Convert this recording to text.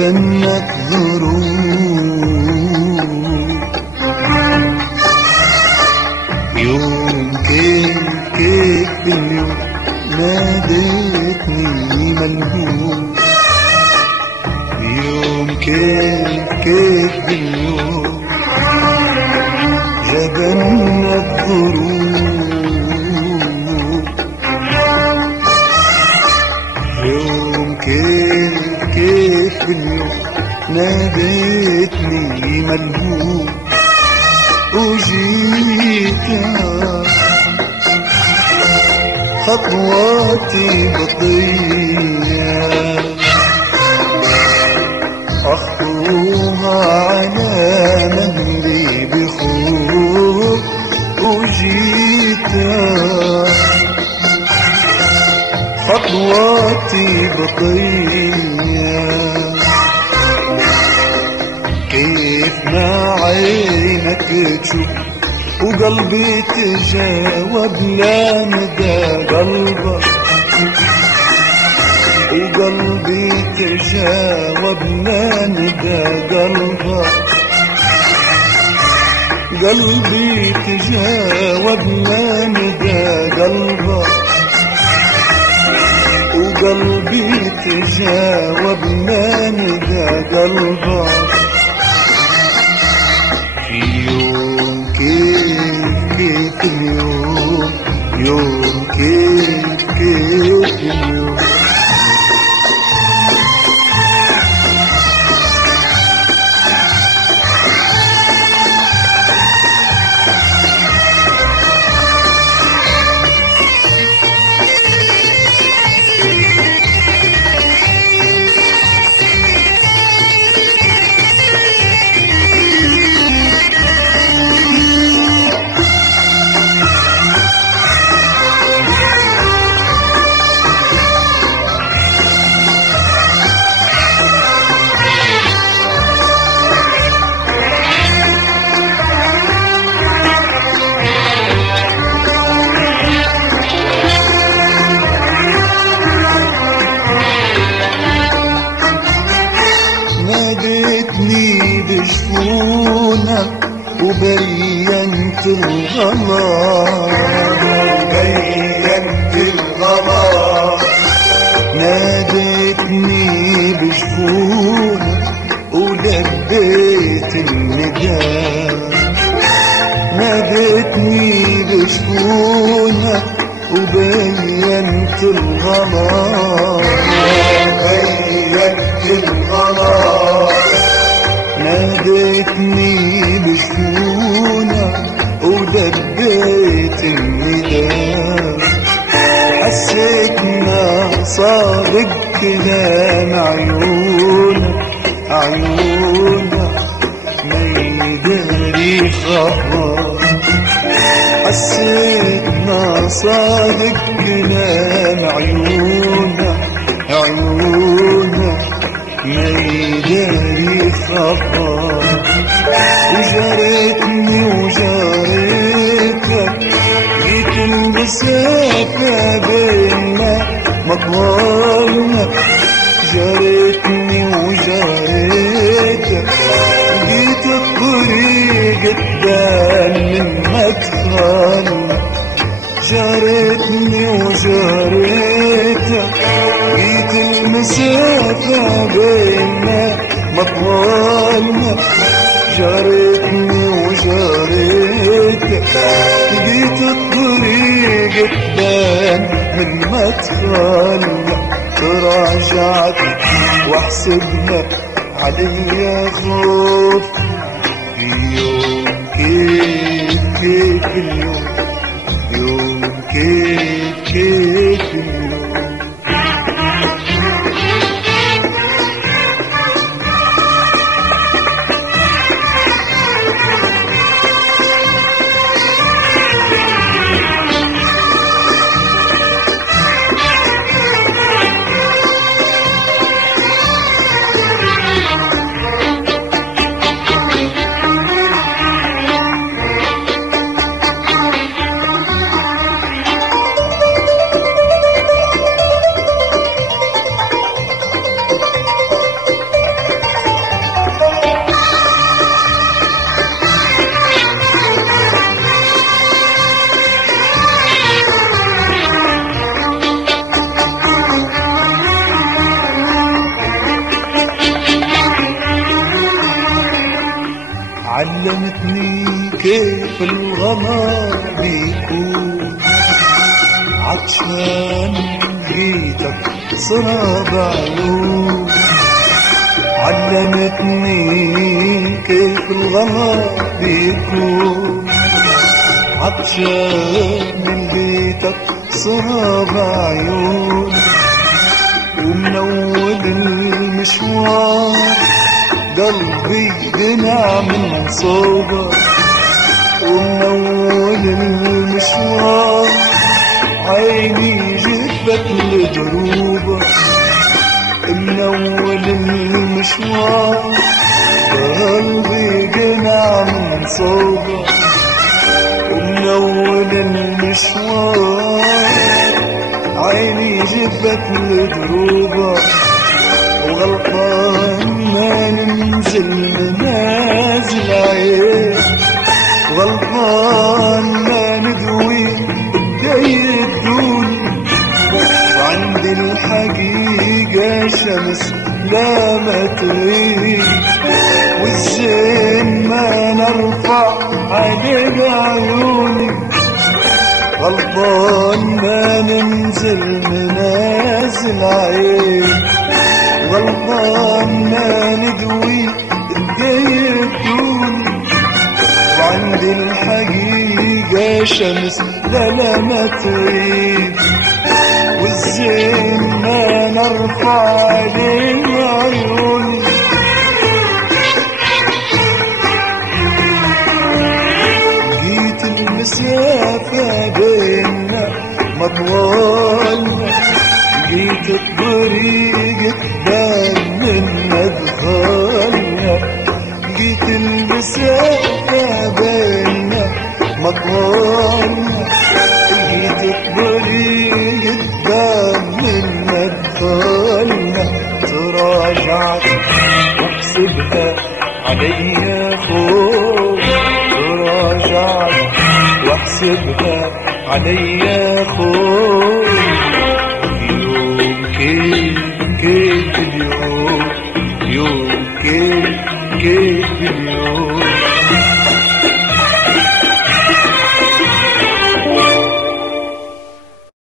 جبنك ظروف. يوم كيف باليوم ناديتني ملهوف. يوم كيف باليوم جبنك ظروف. يوم كيف باليوم ناديتني ملهوف. وجيت خطواتي بطيئة أخطوها على مهلي بخوف. وجيت خطواتي بطيئة كيف ما عينك تشوف وقلبي تجاوب لا مدى قلبك. وقلبي تجاوب لا مدى قلبك. قلبي تجاوب لا مدى قلبك. وقلبي تجاوب لا مدى قلبك. في يوم كيف اليوم. يوم كيف اليوم. ناديتني بشفونك وبينت الغلط. بينت الغلط. ناديتني بشفونك ولبيت النداء. ناديتني بشفونك وبينت الغلط. بينت الغلط. ناديتني بشفونك ودبيت النداء. حسيت ما صادق كلام عيونك. عيونك ما يداري خبر. حسيت ما صادق كلام عيونك. عيونك ما يداري خبر. وجريتني وجريتك جيت المسافة بيننا مطولنا. جريتني وجريتك جيت الطريق تبان من مدخلنا. جريتني وجريتك جيت المسافة بيننا مطولنا. جريتني وجريتك جيت الطريق تبان من مدخلنا. تراجعت واحسبنا عليا خوف. في يوم كيف اليوم. يوم كيف اليوم. علمتني كيف الغلا بيكون، عطشان جيتك صرا بعيون. علمتني كيف الغلا بيكون، عطشان من بيتك صرا بعيون. ومن أول المشوار قلبي جنع من صوبك، ومن أول المشوار عيني جذبت لدروبك. من أول المشوار قلبي جنع من صوبك، ومن أول المشوار عيني جذبت لدروبك. وغلطان ما ننزل منازل عين، غلطان ما ندوي بداية الدون. وعند الحقيقة شمس لا ما تغيب، والزين ما نرفع علينا عيوني. غلطان ما ننزل منازل عين، غلطان ما ندوي بداية الدون. وعند الحقيقة شمس لا ما تغيب، والزين ما نرفع عليه عيوني. جيت المسافة بيننا مطولنا، جيت الطريق تبان من مدخلنا. جيت المسافة بيننا مطولنا، جيت الطريق تبان من مدخلنا. تراجعت واحسبها عليا خوف، تراجعت واحسبها عليا خوف. يوم كيف اليوم، يوم كيف اليوم.